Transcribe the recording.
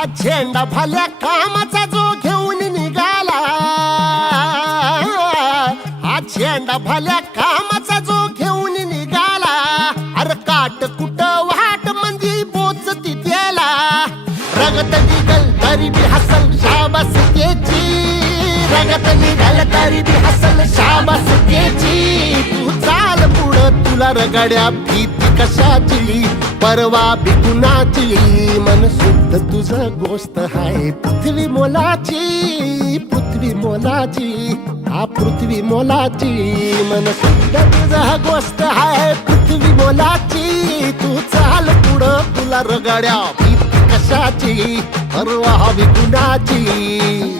हा झेंडा फाल्या कामाचा जो घेऊन निघाला हा झेंडा फाल्या कामाचा जो घेऊन निघाला अर काट कुट वाट म्हणजे बोच त्याला रगत निघल तरी बी हसल शाबास त्याची रगत निघल तरी बी हसल शाबास त्याची तू चाल पुढं तुला रगड्या भीती कशाची परवा बिकुनाची मन शुद्ध तुझ गोष्ट आहे पृथ्वी मोलाची पृथ्वी मोलाची हा पृथ्वी मोलाची मन शुद्ध तुझ गोष्ट आहे पृथ्वी मोलाची तू चाल पुढं तुला रगाड्या कशाची परवा विगुणाची हो